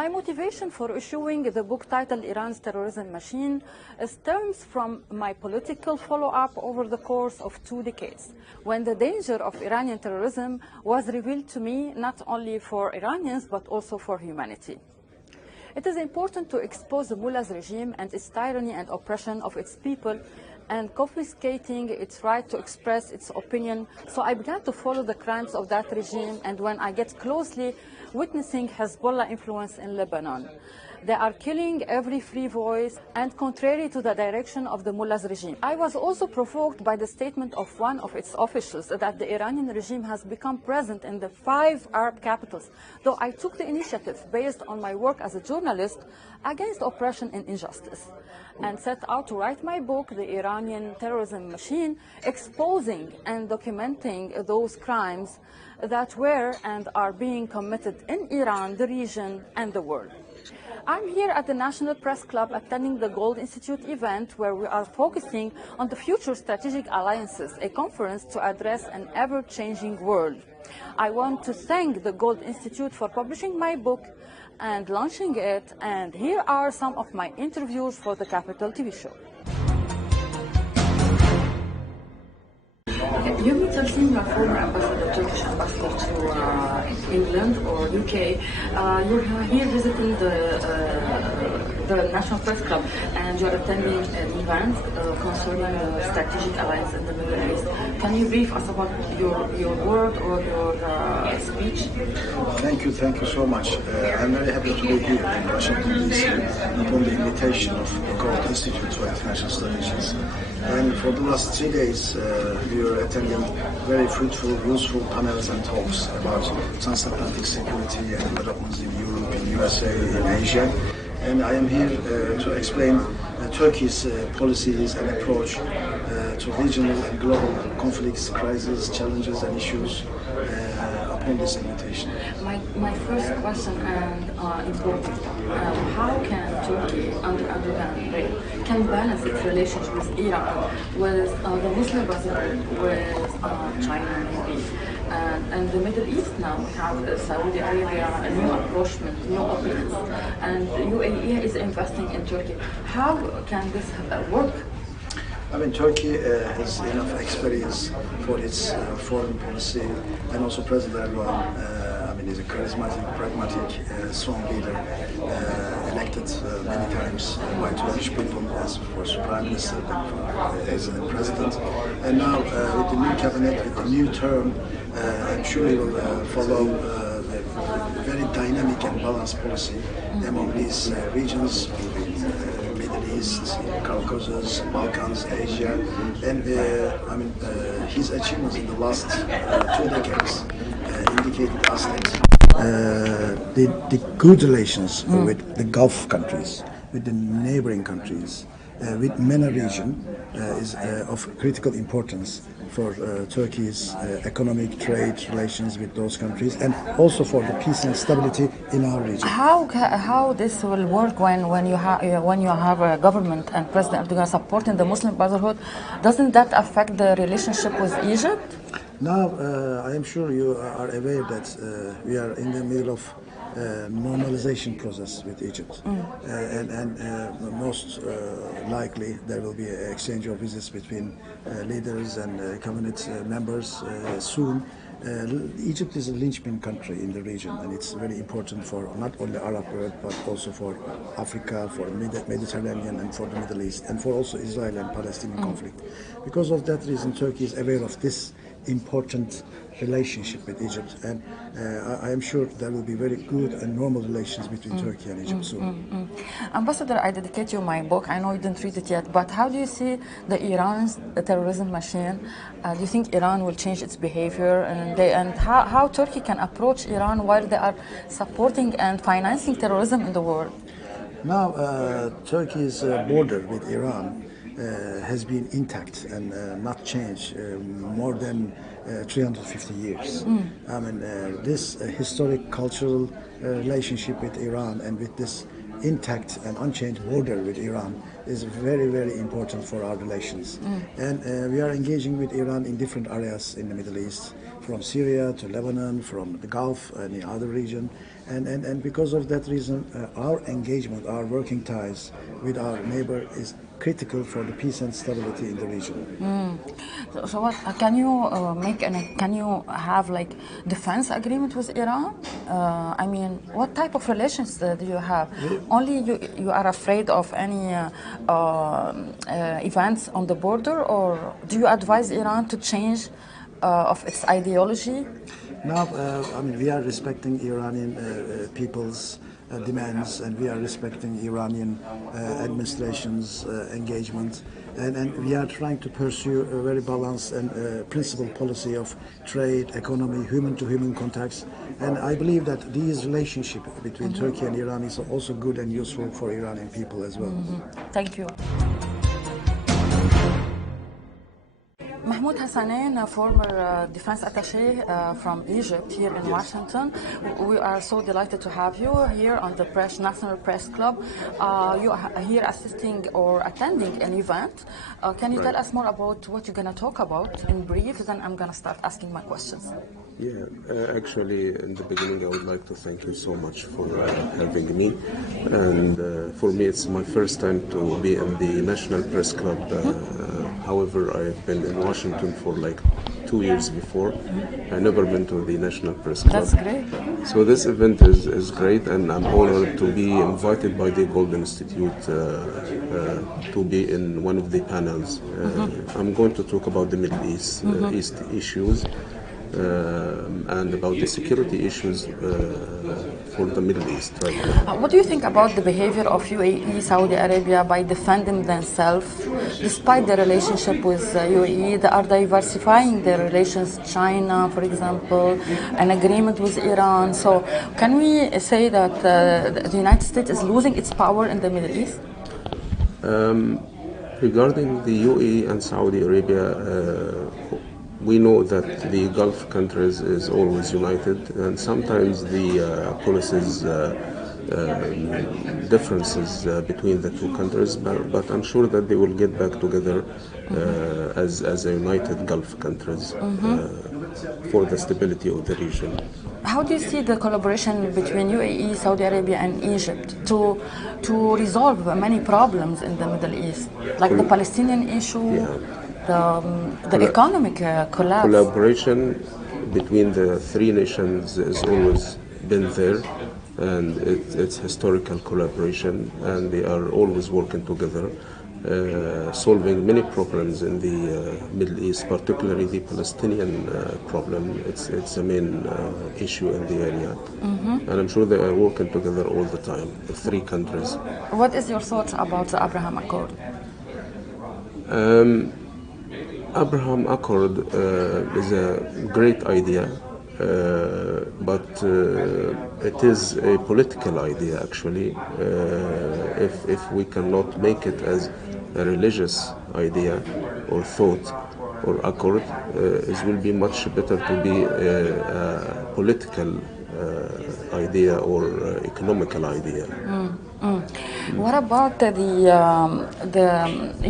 My motivation for issuing the book titled Iran's Terrorism Machine stems from my political follow-up over the course of 2 decades, when the danger of Iranian terrorism was revealed to me not only for Iranians but also for humanity. It is important to expose the mullah's regime and its tyranny and oppression of its people and confiscating its right to express its opinion. So I began to follow the crimes of that regime, and when I get closely witnessing Hezbollah influence in Lebanon. They are killing every free voice and contrary to the direction of the mullah's regime. I was also provoked by the statement of one of its officials that the Iranian regime has become present in the 5 Arab capitals, though I took the initiative based on my work as a journalist against oppression and injustice, and set out to write my book, The Iranian Terrorism Machine, exposing and documenting those crimes that were and are being committed in Iran, the region, and the world. I'm here at the National Press Club attending the Gold Institute event, where we are focusing on the future strategic alliances, a conference to address an ever-changing world. I want to thank the Gold Institute for publishing my book and launching it, and here are some of my interviews for the Capital TV show. You're Tarsim, former ambassador, Turkish ambassador to England or UK. You're here visiting the National Press Club, and you're attending an event concerning strategic alliance in the Middle East. Can you brief us about your word or your speech? Thank you so much. I'm very happy to be here in Washington, D.C. upon the invitation of the Gold Institute for International Studies. And for the last 3 days, we were attending very fruitful, useful panels and talks about transatlantic security and developments in Europe, in USA, in Asia. And I am here to explain Turkey's policies and approach to regional and global conflicts, crises, challenges and issues upon this invitation. My first question and important, how can Turkey under Erdogan can balance its relations with Iran, with the Muslim Brotherhood, with China maybe, and the Middle East now? We have Saudi Arabia, a new approachment, new openness, and UAE is investing in Turkey. How can this work? I mean, Turkey has enough experience for its foreign policy, and also President Erdogan, is a charismatic, pragmatic, strong leader, elected many times by Turkish people as first Prime Minister, as a President. And now with the new cabinet, with the new term, I'm sure he will follow a very dynamic and balanced policy among these regions, Middle East, Caucasus, Balkans, Asia, and his achievements in the last 2 decades indicated us that the good relations with the Gulf countries, with the neighboring countries, with MENA region is of critical importance for Turkey's economic trade relations with those countries, and also for the peace and stability in our region. How this will work when you have a government and President Erdogan supporting the Muslim Brotherhood? Doesn't that affect the relationship with Egypt? Now, I am sure you are aware that we are in the middle of normalization process with Egypt, and most likely there will be an exchange of visits between leaders and cabinet members soon. Egypt is a linchpin country in the region, and it's very important for not only Arab world but also for Africa, for Mediterranean, and for the Middle East, and for also Israel and Palestinian conflict. Because of that reason, Turkey is aware of this important relationship with Egypt, and I am sure there will be very good and normal relations between Turkey and Egypt soon. Ambassador, I dedicate you my book. I know you didn't read it yet, but how do you see the Iran's terrorism machine? Do you think Iran will change its behavior, and how Turkey can approach Iran while they are supporting and financing terrorism in the world? Now, Turkey's border with Iran has been intact and not changed more than 350 years. This historic cultural relationship with Iran, and with this intact and unchanged border with Iran, is very, very important for our relations. And we are engaging with Iran in different areas in the Middle East, from Syria to Lebanon, from the Gulf and the other region. And because of that reason, our engagement, our working ties with our neighbor is critical for the peace and stability in the region. So what can you can you have like defense agreement with Iran? I mean, what type of relations do you have? Only you are afraid of any events on the border, or do you advise Iran to change of its ideology? Now, I mean, we are respecting Iranian people's demands, and we are respecting Iranian administration's engagement, and we are trying to pursue a very balanced and principled policy of trade, economy, human-to-human contacts. And I believe that these relationship between Turkey and Iran is also good and useful for Iranian people as well. Thank you. Mahmoud Hassanein, former defense attaché from Egypt here in Washington. We are so delighted to have you here on the National Press Club. You are here assisting or attending an event. Can you tell us more about what you're going to talk about in brief? Then I'm going to start asking my questions. Yeah, actually, in the beginning, I would like to thank you so much for having me. And for me, it's my first time to be in the National Press Club. However, I've been in Washington for like 2 years before. I never been to the National Press Club. That's great. So this event is great, and I'm honored to be invited by the Gold Institute to be in one of the panels. I'm going to talk about the Middle East, East issues. And about the security issues for the Middle East right now. What do you think about the behavior of UAE, Saudi Arabia by defending themselves despite their relationship with UAE? They are diversifying their relations, China, for example, an agreement with Iran. So can we say that the United States is losing its power in the Middle East? Regarding the UAE and Saudi Arabia, we know that the Gulf countries is always united, and sometimes the policies differences between the two countries, but I'm sure that they will get back together as a united Gulf countries for the stability of the region. How do you see the collaboration between UAE, Saudi Arabia and Egypt to resolve many problems in the Middle East, like the Palestinian issue? Yeah. The economic collapse. Collaboration between the three nations has always been there, and it's historical collaboration, and they are always working together, solving many problems in the Middle East, particularly the Palestinian problem. It's a main issue in the area, and I'm sure they are working together all the time, the three countries. What is your thoughts about the Abraham Accord? Abraham Accord is a great idea, but it is a political idea actually. If we cannot make it as a religious idea or thought or accord, it will be much better to be a political idea or economical idea. What about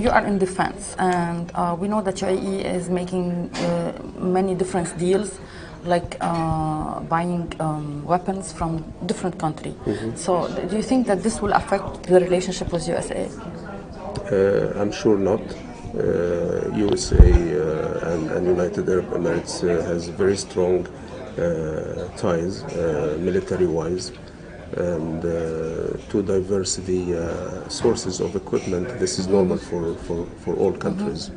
you are in defense, and we know that UAE is making many different deals, like buying weapons from different countries. So do you think that this will affect the relationship with USA? I'm sure not. USA and United Arab Emirates has very strong ties, military-wise, and to diverse the sources of equipment. This is normal for all countries.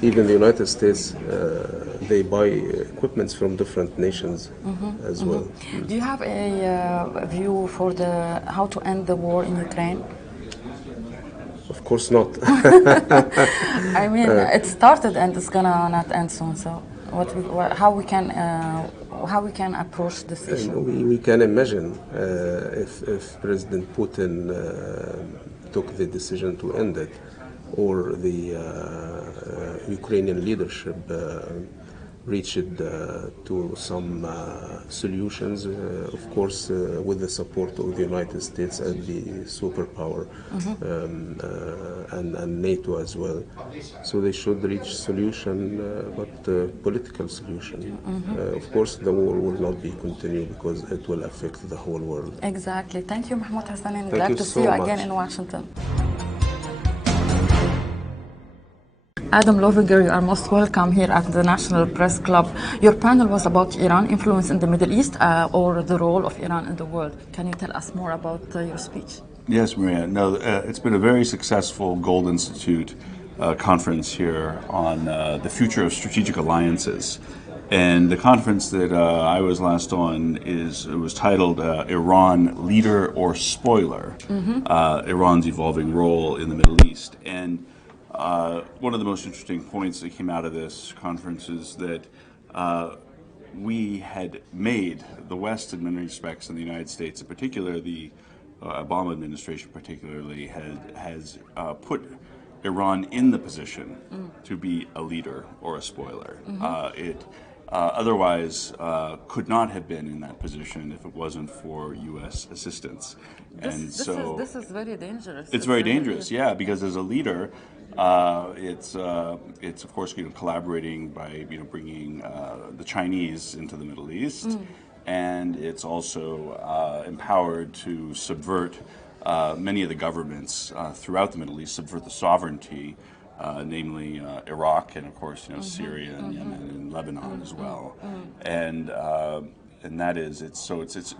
Even the United States, they buy equipments from different nations as well. Do you have a view for how to end the war in Ukraine? Of course not. I mean, it started and it's gonna not end soon. So, how we can approach this issue? We can imagine if President Putin took the decision to end it, or the Ukrainian leadership reached to some solutions, of course, with the support of the United States and the superpower, and NATO as well. So they should reach solution, but political solution. Of course, the war will not be continued because it will affect the whole world. Exactly. Thank you, Mahmoud Hassan, and Thank glad you to so see you much. again in Washington. Adam Loviger, you are most welcome here at the National Press Club. Your panel was about Iran influence in the Middle East or the role of Iran in the world. Can you tell us more about your speech? Yes, Maria. No, it's been a very successful Gold Institute conference here on the future of strategic alliances. And the conference that I was last on was titled Iran, Leader or Spoiler, Iran's Evolving Role in the Middle East. And one of the most interesting points that came out of this conference is that we had made the West in many respects, in the United States in particular, the Obama administration particularly, has put Iran in the position to be a leader or a spoiler. It otherwise could not have been in that position if it wasn't for U.S. assistance. This is very dangerous. It's very dangerous, yeah, because as a leader, it's of course collaborating by bringing the Chinese into the Middle East, and it's also empowered to subvert many of the governments throughout the Middle East, subvert the sovereignty, namely Iraq and of course Syria and Yemen and Lebanon as well, and that is it's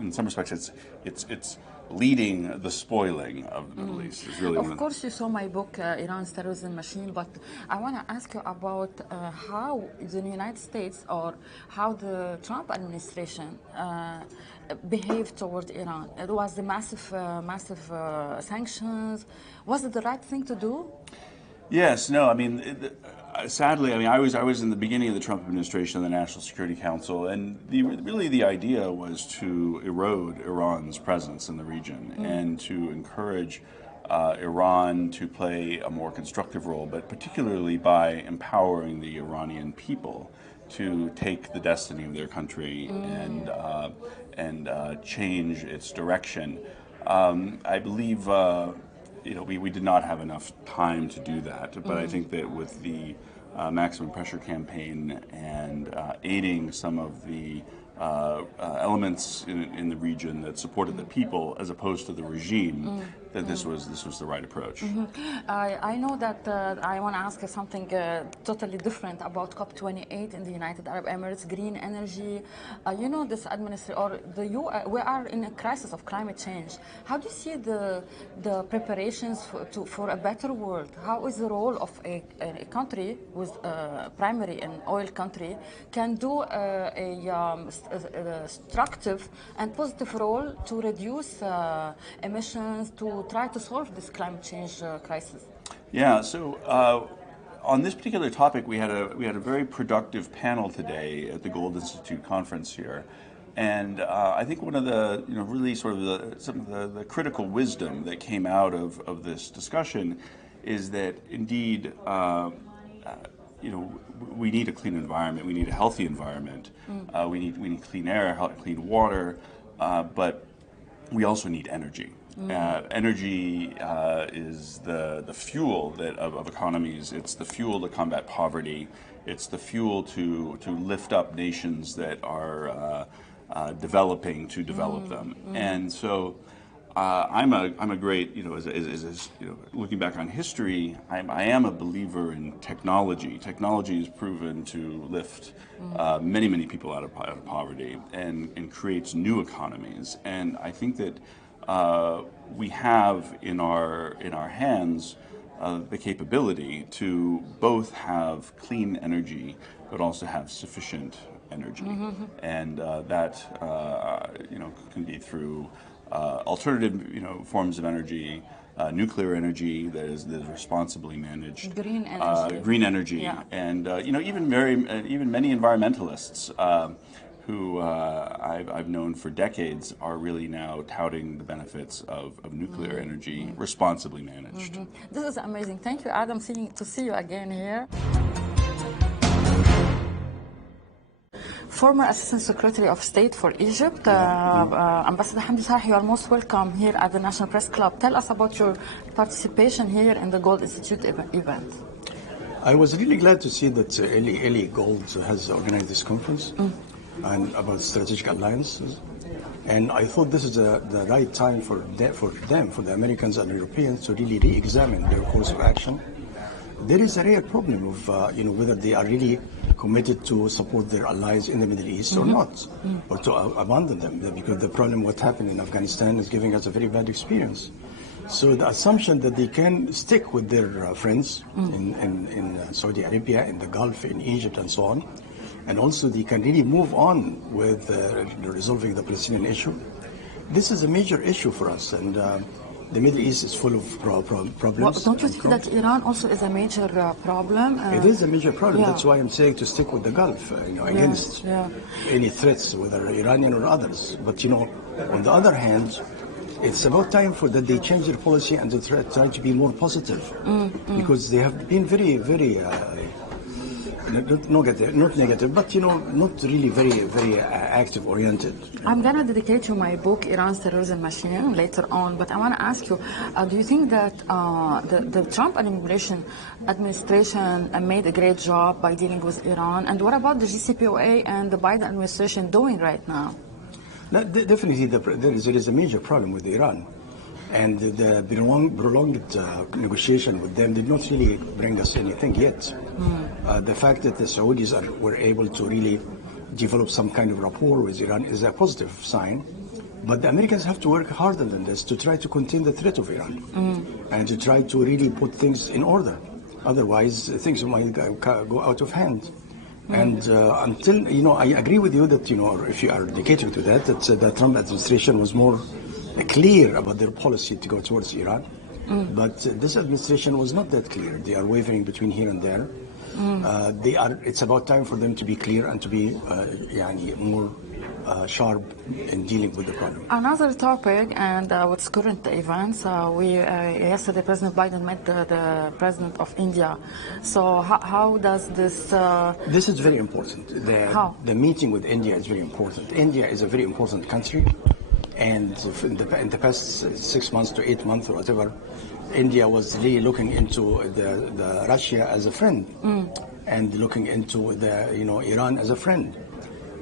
in some respects it's leading the spoiling of the Middle East. Is really of course, you saw my book, Iran's Terrorism Machine, but I want to ask you about how the United States or how the Trump administration behaved toward Iran. It was the massive sanctions. Was it the right thing to do? Yes, no, I mean, sadly, I mean, I was in the beginning of the Trump administration of the National Security Council, and really the idea was to erode Iran's presence in the region and to encourage Iran to play a more constructive role, but particularly by empowering the Iranian people to take the destiny of their country and change its direction. I believe. We did not have enough time to do that, but I think that with the maximum pressure campaign and aiding some of the elements in the region that supported the people as opposed to the regime, that this was the right approach. I know that I want to ask you something totally different about COP28 in the United Arab Emirates, green energy. This administration or we are in a crisis of climate change. How do you see the preparations for a better world? How is the role of a country with primary and oil country can do a constructive and positive role to reduce emissions, to try to solve this climate change crisis? Yeah, so on this particular topic, we had a very productive panel today at the Gold Institute conference here, and I think one of the really sort of some of the critical wisdom that came out of this discussion is that indeed. We need a clean environment. We need a healthy environment. We need clean air, clean water, but we also need energy. Energy is the fuel of economies. It's the fuel to combat poverty. It's the fuel to lift up nations that are developing to develop them. And so. I'm a great, looking back on history, I am a believer in technology. Technology is proven to lift many people out of poverty and creates new economies. And I think that we have in our hands the capability to both have clean energy, but also have sufficient energy, and that can be through. Alternative, forms of energy, nuclear energy that is responsibly managed, green energy, yeah. And even many environmentalists who I've known for decades are really now touting the benefits of nuclear energy responsibly managed. This is amazing. Thank you, Adam. To see you again here. former Assistant Secretary of State for Egypt, Ambassador Hamdi Sarh, you are most welcome here at the National Press Club. Tell us about your participation here in the Gold Institute event. I was really glad to see that Eli Gold has organized this conference and about strategic alliances. And I thought this is the right time for the Americans and Europeans to really re-examine their course of action. There is a real problem of whether they are really committed to support their allies in the Middle East or not, or to abandon them, because the problem what happened in Afghanistan is giving us a very bad experience. So the assumption that they can stick with their friends in Saudi Arabia, in the Gulf, in Egypt, and so on, and also they can really move on with resolving the Palestinian issue. This is a major issue for us, and the Middle East is full of problems. Well, don't you think that Iran also is a major problem? It is a major problem. That's why I'm saying to stick with the Gulf, against any threats, whether Iranian or others. But on the other hand, it's about time for that they change their policy and to try to be more positive, because they have been very, very not negative, but not really very active oriented. I'm gonna dedicate you my book Iran's Terrorism Machine later on, but I want to ask you, do you think that the Trump administration made a great job by dealing with Iran, and what about the JCPOA and the Biden administration doing right now? No, definitely there is a major problem with Iran. And the prolonged negotiation with them did not really bring us anything yet. The fact that the Saudis were able to really develop some kind of rapport with Iran is a positive sign. But the Americans have to work harder than this to try to contain the threat of Iran and to try to really put things in order. Otherwise, things might go out of hand. And until, I agree with you that, if you are dedicated to that the Trump administration was more clear about their policy to go towards Iran, but this administration was not that clear. They are wavering between here and there. It's about time for them to be clear and to be more sharp in dealing with the problem. Another topic, and what's current events, yesterday President Biden met the President of India. So how does this... This is very important. The meeting with India is very important. India is a very important country. And in the past 6 months to 8 months or whatever, India was really looking into the Russia as a friend, and looking into Iran as a friend,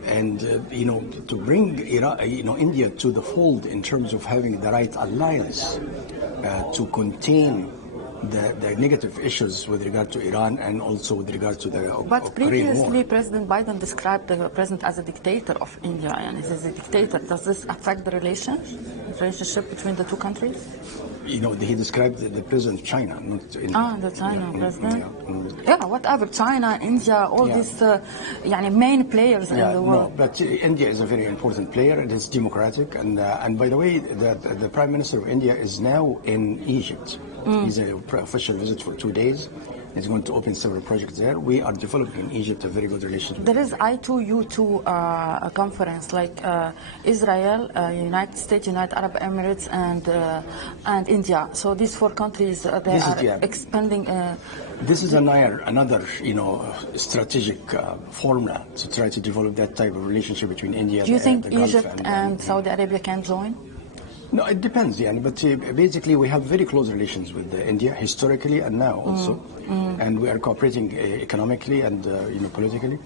and to bring India to the fold in terms of having the right alliance to contain the negative issues with regard to Iran and also with regard to the But previously, President Biden described the president as a dictator of India, and he is a dictator. Does this affect the relationship between the two countries? He described the president of China, not India. The China president? Yeah, whatever. China, India, all these main players in the world. No, but India is a very important player. It is democratic. And by the way, the Prime Minister of India is now in Egypt. He's an official visit for 2 days. He's going to open several projects there. We are developing in Egypt a very good relationship. There is I2U2 a conference like Israel, United States, United Arab Emirates, and India. So these four countries, they are expanding. This is another strategic formula to try to develop that type of relationship between India. Do you think Egypt and Saudi Arabia can join? No, it depends, but basically we have very close relations with India historically and now also, and we are cooperating economically and politically.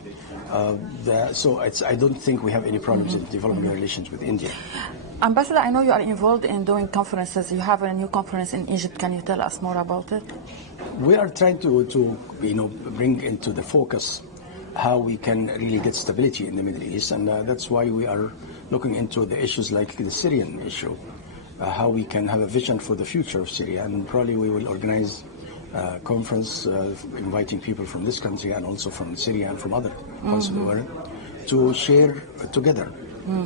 So I don't think we have any problems in developing relations with India. Ambassador, I know you are involved in doing conferences. You have a new conference in Egypt. Can you tell us more about it? We are trying to bring into the focus how we can really get stability in the Middle East, and that's why we are looking into the issues like the Syrian issue, how we can have a vision for the future of Syria, and probably we will organize a conference inviting people from this country and also from Syria and from other parts of the world to share together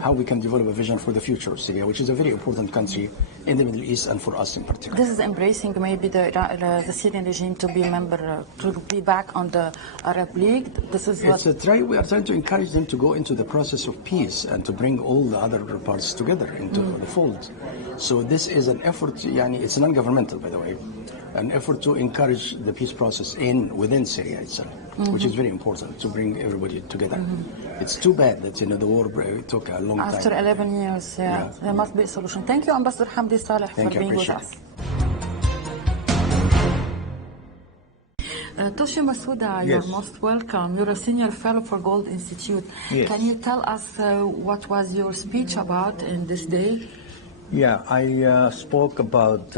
how we can develop a vision for the future of Syria, which is a very important country in the Middle East and for us in particular. This is embracing maybe the Syrian regime to be member, to be back on the Arab League. This is what... We are trying to encourage them to go into the process of peace and to bring all the other parts together into the fold. So this is an effort, it's non-governmental, by the way, an effort to encourage the peace process within Syria itself, which is very important to bring everybody together. It's too bad that the war took a long time. After 11 years, there must be a solution. Thank you, Ambassador Hamdi Saleh, for being with us. Toshi Masuda, you're most welcome. You're a senior fellow for Gold Institute. Yes. Can you tell us what was your speech about in this day? Yeah, I spoke about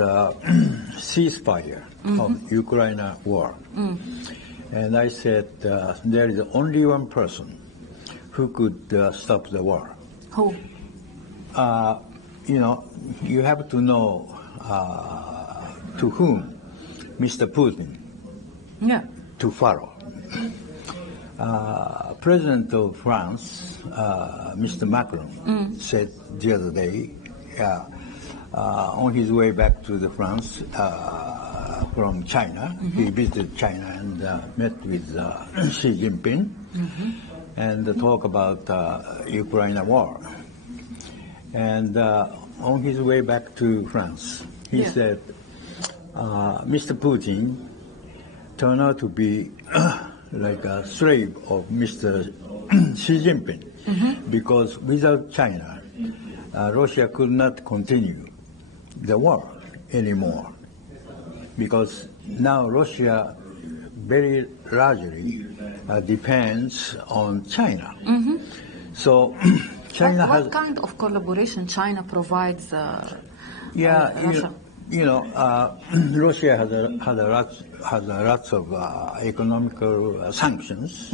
ceasefire of Ukraine war. And I said there is only one person who could stop the war. Who? You have to know to whom Mr. Putin to follow. President of France, Mr. Macron, said the other day, on his way back to the France from China, he visited China and met with Xi Jinping and talk about Ukraine war. And on his way back to France, he said, Mr. Putin turned out to be like a slave of Mr. Xi Jinping, because without China, Russia could not continue the war anymore, because now Russia very largely depends on China. So China has... What kind of collaboration China provides Russia? Russia has a lots of economical sanctions.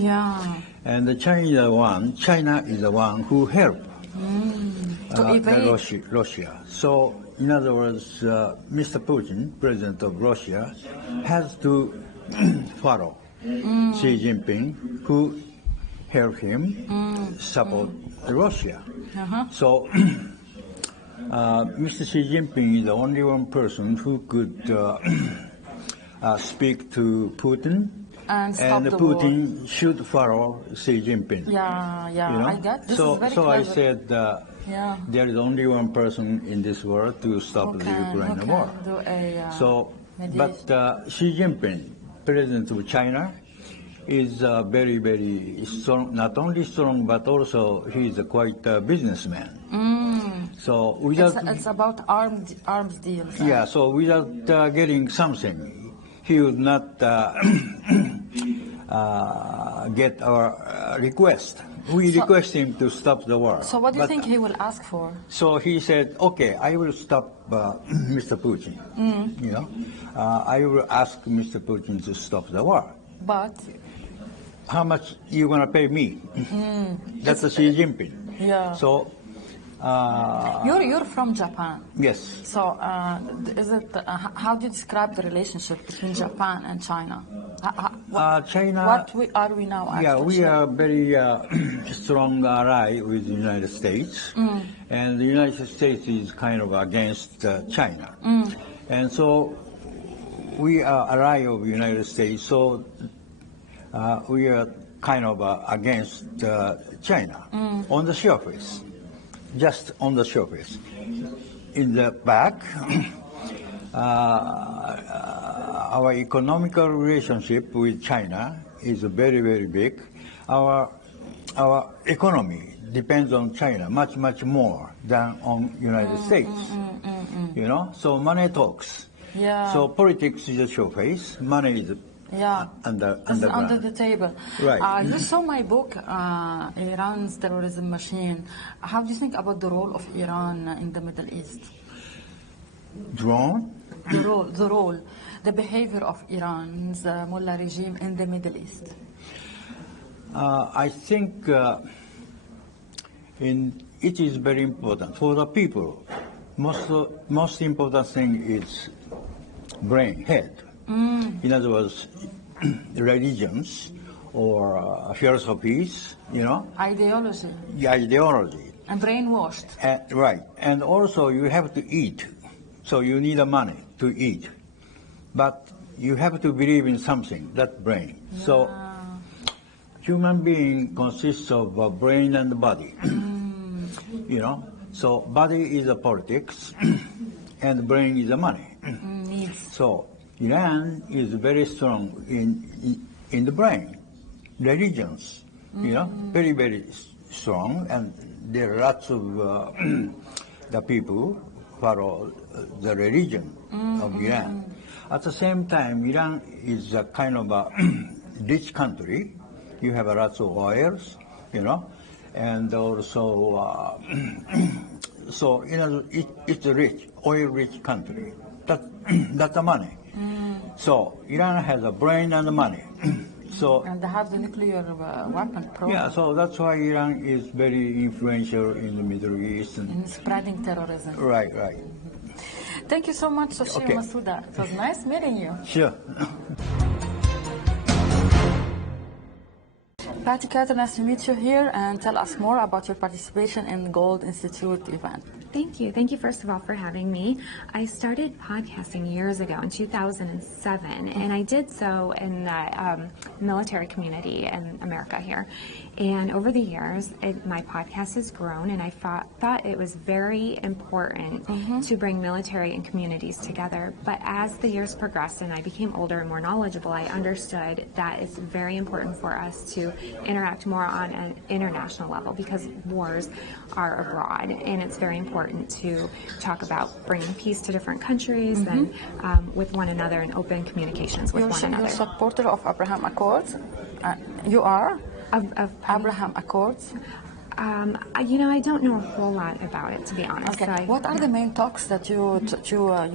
And China is the one who helped Russia. So, in other words, Mr. Putin, president of Russia, has to follow Xi Jinping, who helped him support Russia. So, Mr. Xi Jinping is the only one person who could speak to Putin, and Putin war. Should follow Xi Jinping. I get this. So I said there is only one person in this world to stop the Ukraine war. But Xi Jinping, president of China, is very, very strong. Not only strong, but also he is quite a businessman. So it's about arms deals. So without getting something, he would not get our request. We request him to stop the war. So what do you think he will ask for? So he said, okay, I will stop Mr. Putin. I will ask Mr. Putin to stop the war. But how much you going to pay me? That's Xi Jinping. So you're from Japan. Yes. So is it? How do you describe the relationship between Japan and China? China. Are we now? We are very strong ally with the United States, and the United States is kind of against China, and so we are ally of the United States. So we are kind of against China on the surface. Just on the surface. In the back, our economical relationship with China is very, very big. Our economy depends on China much, much more than on United States. So money talks. So politics is a surface, money is under the table. Right. You saw my book, Iran's Terrorism Machine. How do you think about the role of Iran in the Middle East? The behavior of Iran's mullah regime in the Middle East. I think it is very important for the people. Most important thing is head. In other words, religions or philosophies, Ideology. Ideology. And brainwashed. Right. And also you have to eat So you need the money to eat. But you have to believe in something, that brain. Yeah. So human being consists of a brain and body. You know, so body is a politics and brain is a money. So Iran is very strong in the brain, religions, you know, very, very strong, and there are lots of the people follow the religion of Iran. At the same time, Iran is a kind of a rich country. You have lots of oils, you know, and also, so you know, it's a rich, oil-rich country. That's the money. So Iran has a brain and the money. So and they have the nuclear weapon program. Yeah, so that's why Iran is very influential in the Middle East and in spreading terrorism. Right, right. Thank you so much, Soshi Okay. Masuda. It was nice meeting you. Sure. Patty Carter, nice to meet you here, and tell us more about your participation in the Gold Institute event. Thank you. Thank you, first of all, for having me. I started podcasting years ago in 2007, and I did so in the military community in America here. And over the years, my podcast has grown, and I thought it was very important to bring military and communities together. But as the years progressed and I became older and more knowledgeable, I understood that it's very important for us to interact more on an international level because wars are abroad, and it's very important to talk about bringing peace to different countries and with one another and open communications with one another. You're a supporter of Abraham Accords. You are? Of Abraham Accords. You know, I don't know a whole lot about it, to be honest. Okay. So What are the main talks that you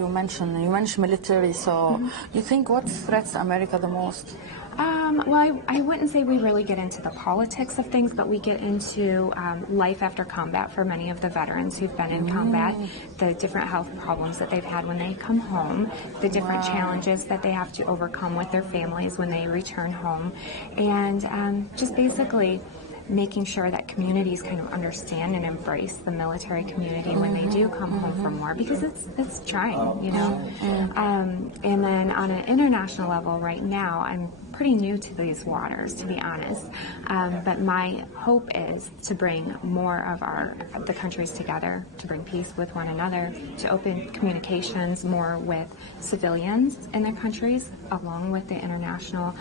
mentioned? You mentioned military. So you think what threats America the most? Well, I wouldn't say we really get into the politics of things, but we get into life after combat for many of the veterans who've been in combat, the different health problems that they've had when they come home, the different challenges that they have to overcome with their families when they return home, and just basically making sure that communities kind of understand and embrace the military community when they do come home from war, because it's trying, you know. And then on an international level right now, I'm pretty new to these waters, to be honest. But my hope is to bring more of the countries together, to bring peace with one another, to open communications more with civilians in their countries, along with the international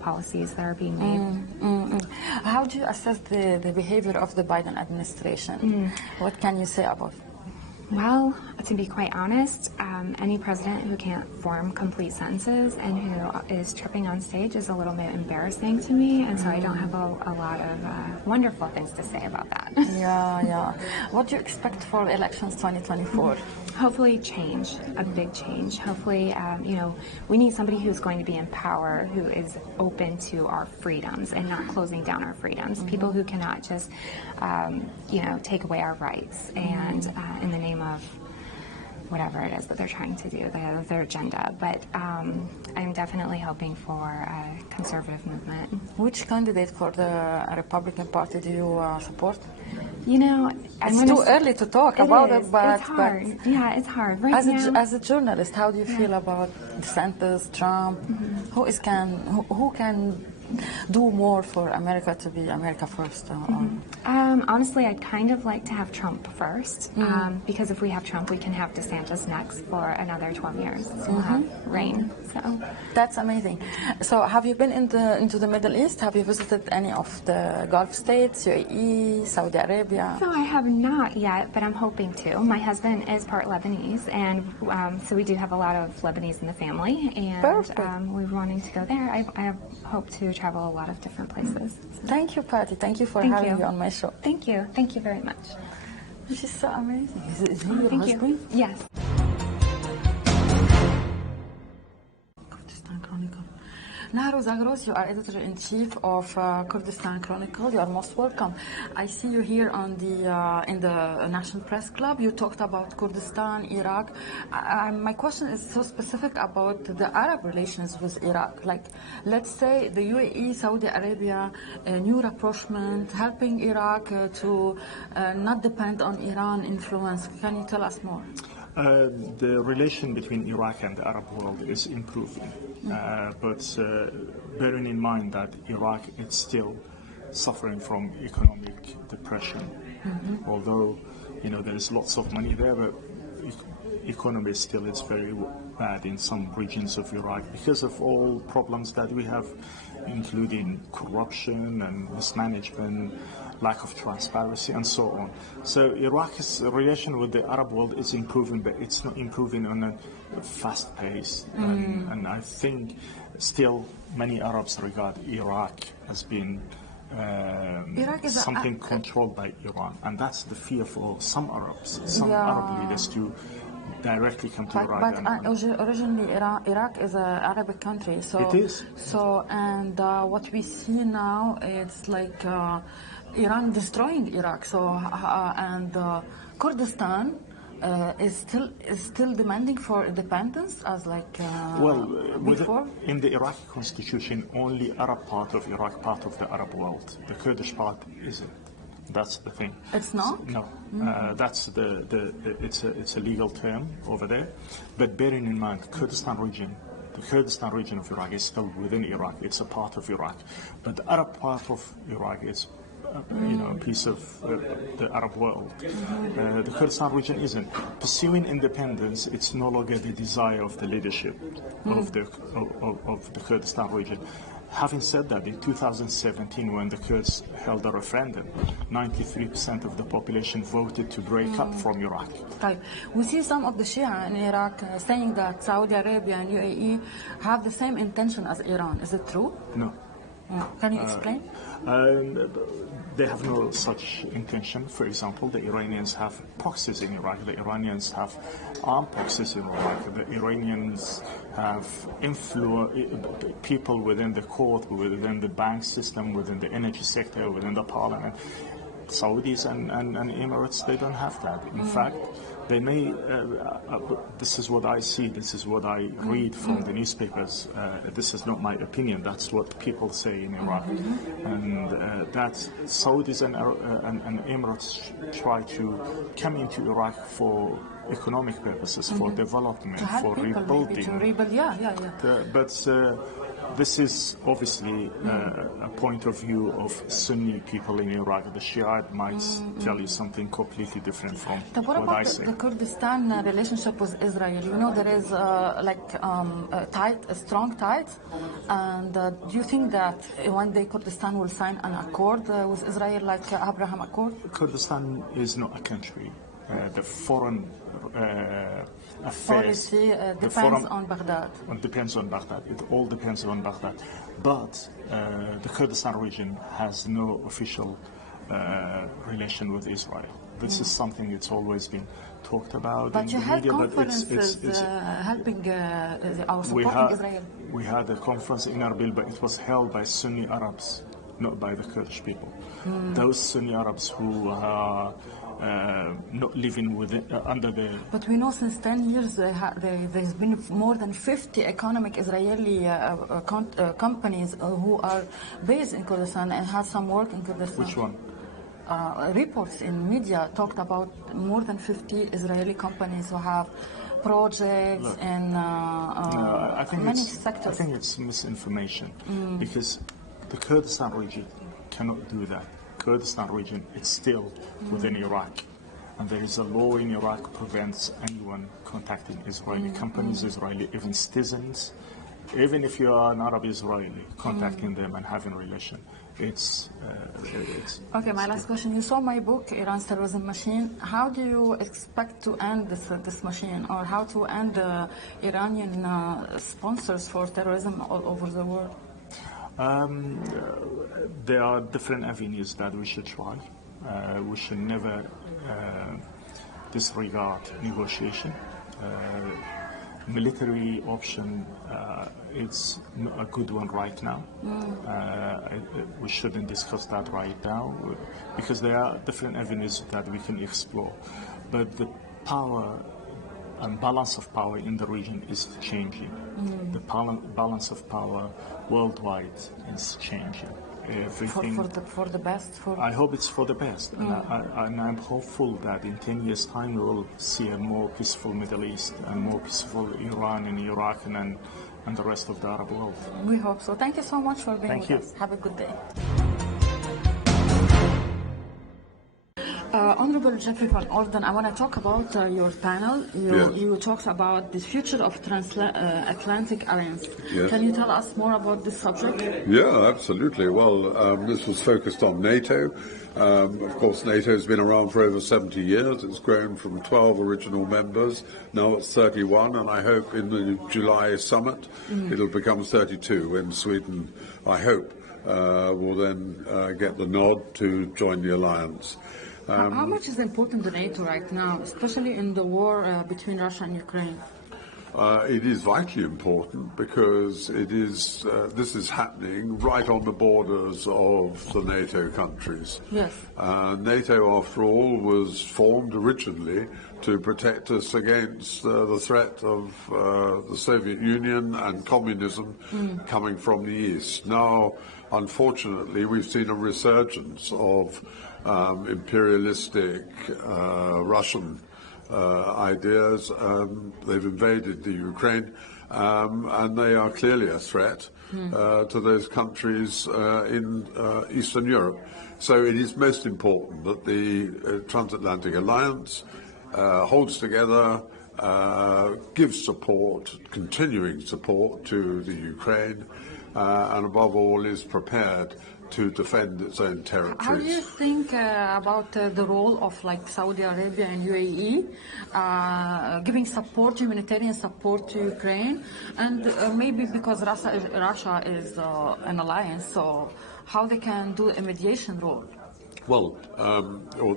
policies that are being made. How do you assess the behavior of the Biden administration? What can you say about it? Well, to be quite honest, any president who can't form complete sentences and who is tripping on stage is a little bit embarrassing to me, and so I don't have a lot of wonderful things to say about that. Yeah. What do you expect for elections 2024? Hopefully change, a big change. Hopefully, you know, we need somebody who's going to be in power, who is open to our freedoms and not closing down our freedoms. People who cannot just, you know, take away our rights and in the name of whatever it is that they're trying to do, their agenda. But I'm definitely hoping for a conservative movement. Which candidate for the Republican Party do you support? You know, It's too early to talk about it, but it's hard. Yeah, it's hard. Right as a journalist, how do you feel about DeSantis, Trump? Who can do more for America to be America first? Honestly, I'd kind of like to have Trump first, because if we have Trump, we can have DeSantis next for another 12 years. So we'll have reign. So that's amazing. So have you been into the Middle East? Have you visited any of the Gulf states, UAE, Saudi Arabia? So I have not yet, but I'm hoping to. My husband is part Lebanese, and so we do have a lot of Lebanese in the family, and we're wanting to go there. I hope to travel a lot of different places. Thank you, Patty. Thank you for having me on my show. Thank you. Thank you very much. She's so amazing. Is he your Thank husband? you. Yes. Kurdistan Chronicle. Nahru Zagros, you are editor-in-chief of Kurdistan Chronicle. You are most welcome. I see you here on in the National Press Club. You talked about Kurdistan, Iraq. My question is so specific about the Arab relations with Iraq. Like, let's say the UAE, Saudi Arabia, new rapprochement, helping Iraq to not depend on Iran influence. Can you tell us more? The relation between Iraq and the Arab world is improving, but bearing in mind that Iraq is still suffering from economic depression, although there is lots of money there, but economy still is very bad in some regions of Iraq because of all problems that we have, including corruption and mismanagement, lack of transparency, and so on. So Iraq's relation with the Arab world is improving, but it's not improving on a fast pace. And I think still many Arabs regard Iraq as being something controlled by Iran, and that's the fear for some Arabs, some Arab leaders to directly come to Iraq. But originally Iraq is an Arabic country, so it is. So and what we see now, it's like Iran destroying Iraq. So and Kurdistan is still demanding for independence as like before. In the Iraqi constitution, only Arab part of Iraq part of the Arab world. The Kurdish part isn't. That's the thing. It's not? No. That's it's a legal term over there. But bearing in mind, the Kurdistan region of Iraq is still within Iraq. It's a part of Iraq. But the Arab part of Iraq is a piece of the Arab world. The Kurdistan region isn't. Pursuing independence, it's no longer the desire of the leadership of the Kurdistan region. Having said that, in 2017, when the Kurds held a referendum, 93% of the population voted to break up from Iraq. Right. We see some of the Shia in Iraq saying that Saudi Arabia and UAE have the same intention as Iran. Is it true? No. Can you explain? They have no such intention. For example, the Iranians have proxies in Iraq. The Iranians have armed proxies in Iraq. The Iranians have people within the court, within the bank system, within the energy sector, within the parliament. Saudis and Emirates, they don't have that. In fact, they may, this is what I see, this is what I read from the newspapers. This is not my opinion, that's what people say in Iraq. And that Saudis and Emirates try to come into Iraq for economic purposes, for development, for rebuilding. But this is obviously a point of view of Sunni people in Iraq. The Shiite might tell you something completely different from what I say. The Kurdistan relationship with Israel? You know, there is strong ties. And do you think that one day Kurdistan will sign an accord with Israel, like Abraham Accord? Kurdistan is not a country. The foreign affairs policy depends on Baghdad. It depends on Baghdad. It all depends on Baghdad. But the Kurdistan region has no official relation with Israel. This is something that's always been talked about but in the media. Conferences it's helping or supporting Israel. We had a conference in Erbil, but it was held by Sunni Arabs, not by the Kurdish people. Those Sunni Arabs who are not living under the... But we know since 10 years there's been more than 50 economic Israeli companies who are based in Kurdistan and have some work in Kurdistan. Which one? Reports in media talked about more than 50 Israeli companies who have projects in many sectors. I think it's misinformation because the Kurdistan region cannot do that. Kurdistan region is still within Iraq, and there is a law in Iraq prevents anyone contacting Israeli companies, Israeli even citizens, even if you are an Arab Israeli, contacting them and having a relation. It's okay. My last question: you saw my book, Iran's Terrorism Machine. How do you expect to end this machine, or how to end Iranian sponsors for terrorism all over the world? There are different avenues that we should try. We should never disregard negotiation. Military option is not a good one right now. We shouldn't discuss that right now because there are different avenues that we can explore. But the power and balance of power in the region is changing. The balance of power worldwide is changing. everything. For the best. I hope it's for the best, and I'm hopeful that in 10 years' time we will see a more peaceful Middle East and more peaceful Iran and Iraq and the rest of the Arab world. We hope so. Thank you so much for being Thank with you. us. Have a good day. Honorable Jeffrey Van Orden, I want to talk about your panel. You talked about the future of Atlantic Alliance. Yes. Can you tell us more about this subject? Yeah, absolutely. Well, this was focused on NATO. Of course, NATO's been around for over 70 years. It's grown from 12 original members. Now it's 31, and I hope in the July summit it'll become 32 when Sweden, I hope, will then get the nod to join the alliance. How much is important to NATO right now, especially in the war between Russia and Ukraine? It is vitally important because this is happening right on the borders of the NATO countries. Yes. NATO, after all, was formed originally to protect us against the threat of the Soviet Union and communism coming from the East. Now, unfortunately, we've seen a resurgence of imperialistic Russian ideas. They've invaded the Ukraine, and they are clearly a threat to those countries in Eastern Europe. So it is most important that the Transatlantic Alliance holds together, gives support, continuing support to the Ukraine, and above all is prepared to defend its own territories. How do you think about the role of like Saudi Arabia and UAE giving support, humanitarian support to Ukraine, and maybe because Russia is an alliance, so how they can do a mediation role? Well,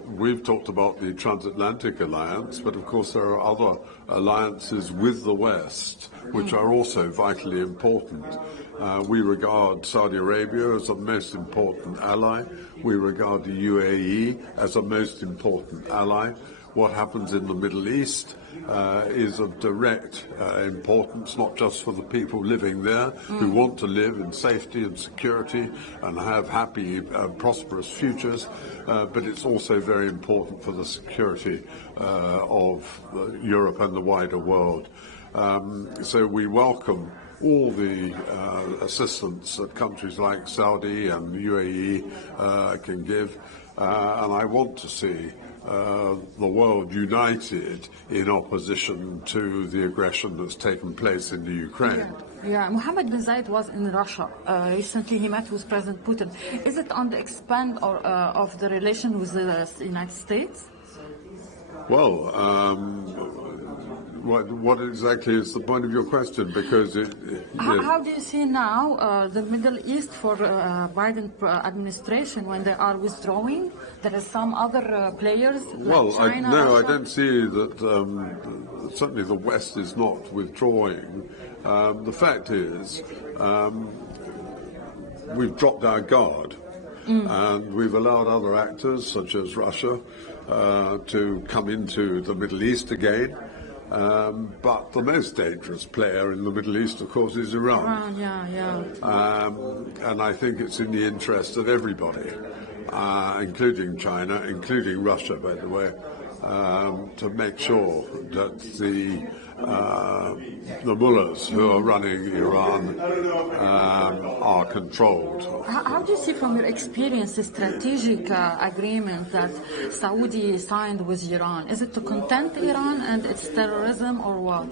we've talked about the Transatlantic Alliance, but of course there are other alliances with the West which are also vitally important. We regard Saudi Arabia as a most important ally. We regard the UAE as a most important ally. What happens in the Middle East is of direct importance, not just for the people living there who want to live in safety and security and have happy, prosperous futures, but it's also very important for the security of Europe and the wider world. So we welcome all the assistance that countries like Saudi and UAE can give, and I want to see the world united in opposition to the aggression that's taken place in the Ukraine. Yeah, Mohammed bin Zayed was in Russia. Recently he met with President Putin. Is it on the expand of the relation with the United States? Well, what exactly is the point of your question? Because how do you see now the Middle East for Biden administration when they are withdrawing? There are some other players like China. I don't see that. Certainly, the West is not withdrawing. The fact is, we've dropped our guard, and we've allowed other actors such as Russia to come into the Middle East again. But the most dangerous player in the Middle East, of course, is Iran. And I think it's in the interest of everybody, including China, including Russia, by the way, to make sure that the mullahs who are running Iran are controlled. How do you see from your experience the strategic agreement that Saudi signed with Iran? Is it to content Iran and its terrorism or what?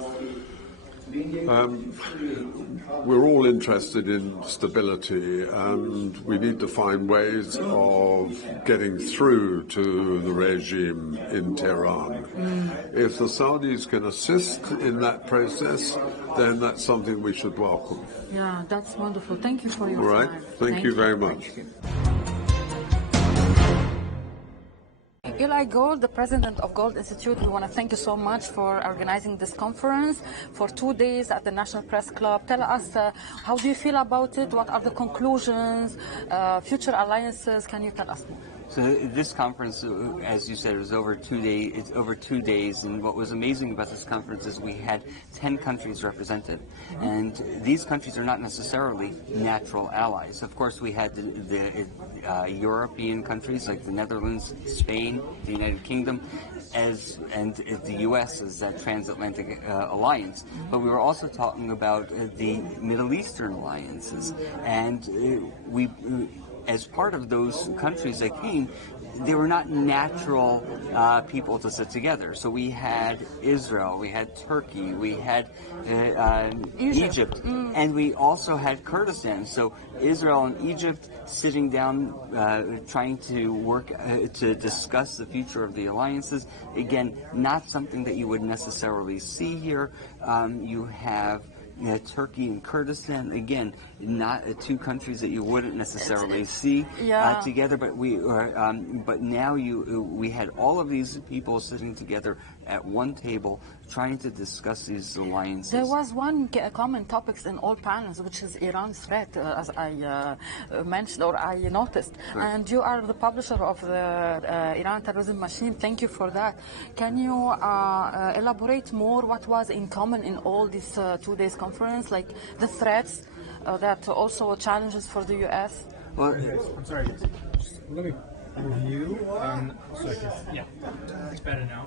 We're all interested in stability, and we need to find ways of getting through to the regime in Tehran. If the Saudis can assist in that process, then that's something we should welcome. Yeah, that's wonderful. Thank you for your time. All right. Thank you very much. Eli Gold, the president of Gold Institute, we want to thank you so much for organizing this conference for 2 days at the National Press Club. Tell us, how do you feel about it? What are the conclusions, future alliances? Can you tell us more? So this conference, as you said, was over 2 days. It's over 2 days, and what was amazing about this conference is we had 10 countries represented, and these countries are not necessarily natural allies. Of course, we had the European countries like the Netherlands, Spain, the United Kingdom, and the U.S. as that transatlantic alliance. But we were also talking about the Middle Eastern alliances, and we. As part of those countries that came, they were not natural people to sit together. So we had Israel, we had Turkey, we had Egypt, and we also had Kurdistan. So Israel and Egypt sitting down, trying to work to discuss the future of the alliances. Again, not something that you would necessarily see here. You have Turkey and Kurdistan, again, not two countries that you wouldn't necessarily see together. But but now we had all of these people sitting together at one table, trying to discuss these alliances. There was one common topics in all panels, which is Iran's threat, as I mentioned or I noticed. Right. And you are the publisher of the Iran Terrorism Machine. Thank you for that. Can you elaborate more what was in common in all these 2 days conference, like the threats that also challenges for the U.S.? Well, I'm sorry. Just let me review. It's better now.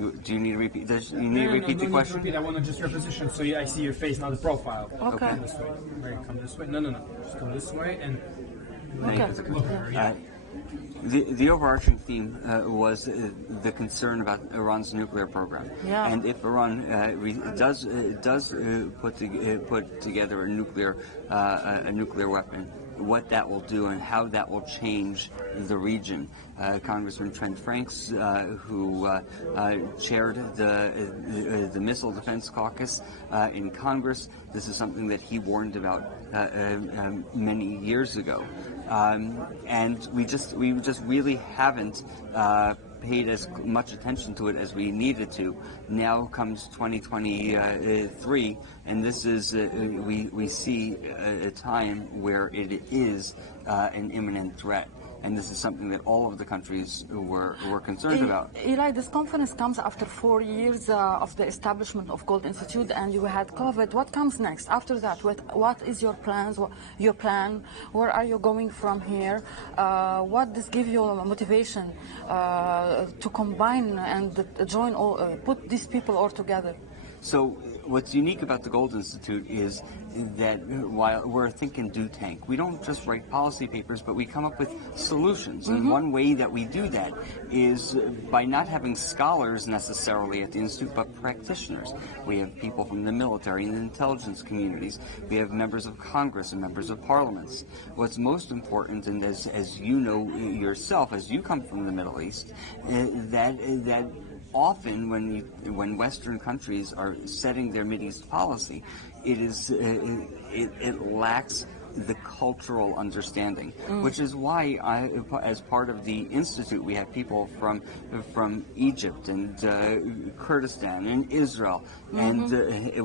do you need to repeat? You need to repeat the question. Repeat. I want to just your position, so I see your face, not the profile. Okay. Come this way. Right, come this way. No. Just come this way and Okay. look at her. Yeah. The overarching theme was the concern about Iran's nuclear program, and if Iran does put together a nuclear weapon, what that will do and how that will change the region. Congressman Trent Franks, who chaired the Missile Defense Caucus in Congress, this is something that he warned about many years ago, and we just really haven't paid as much attention to it as we needed to. Now comes 2023, and this is we see a time where it is an imminent threat. And this is something that all of the countries were concerned about. Eli, this conference comes after 4 years of the establishment of Gold Institute, and you had COVID. What comes next after that? What is your plans? Your plan? Where are you going from here? What does give you a motivation to combine and join put these people all together? So what's unique about the Gold Institute is that while we're a think and do tank, we don't just write policy papers, but we come up with solutions. And one way that we do that is by not having scholars necessarily at the Institute, but practitioners. We have people from the military and the intelligence communities. We have members of Congress and members of parliaments. What's most important, and as you know yourself, as you come from the Middle East, that often when Western countries are setting their Mideast policy, it lacks the cultural understanding, which is why as part of the Institute, we have people from Egypt and Kurdistan and Israel, and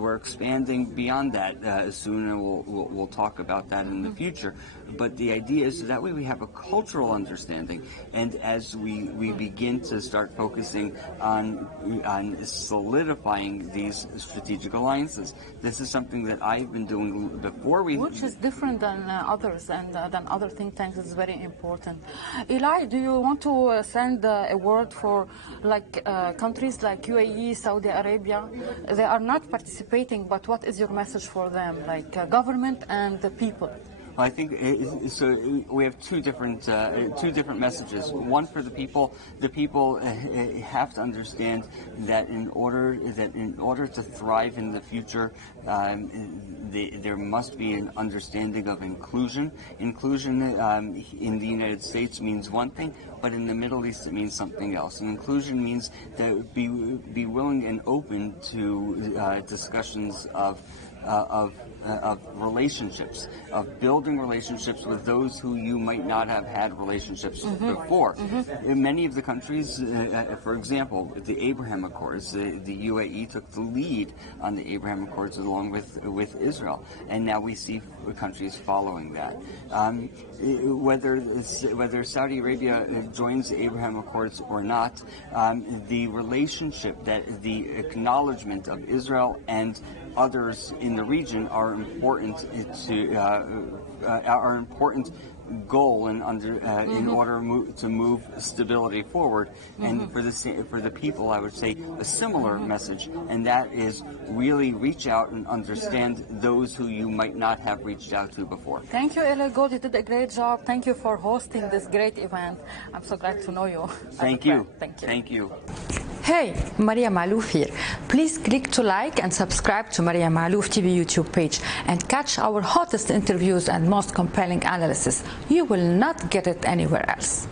we're expanding beyond that soon, and we'll talk about that in the future. But the idea is that way we have a cultural understanding, and as we begin to start focusing on solidifying these strategic alliances, this is something that I've been doing before we. Which is different than others and than other think tanks. Is very important. Eli, do you want to send a word for countries like UAE, Saudi Arabia? They are not participating, but what is your message for them, like government and the people? I think so. We have two different messages. One for the people. The people have to understand that in order to thrive in the future, there must be an understanding of inclusion. Inclusion in the United States means one thing, but in the Middle East it means something else. And inclusion means that be willing and open to discussions of of relationships, of building relationships with those who you might not have had relationships before. In many of the countries, for example, the Abraham Accords, the UAE took the lead on the Abraham Accords along with Israel, and now we see countries following that. Whether Saudi Arabia joins the Abraham Accords or not, the relationship, that the acknowledgement of Israel and others in the region are important goal in order to move stability forward. And for the people, I would say a similar message, and that is really reach out and understand those who you might not have reached out to before. Thank you, Eli Gold. You did a great job. Thank you for hosting this great event. I'm so glad to know you. Thank you. Thank you. Thank you. Hey, Maria Malouf here. Please click to like and subscribe to Maria Malouf TV YouTube page and catch our hottest interviews and most compelling analysis. You will not get it anywhere else.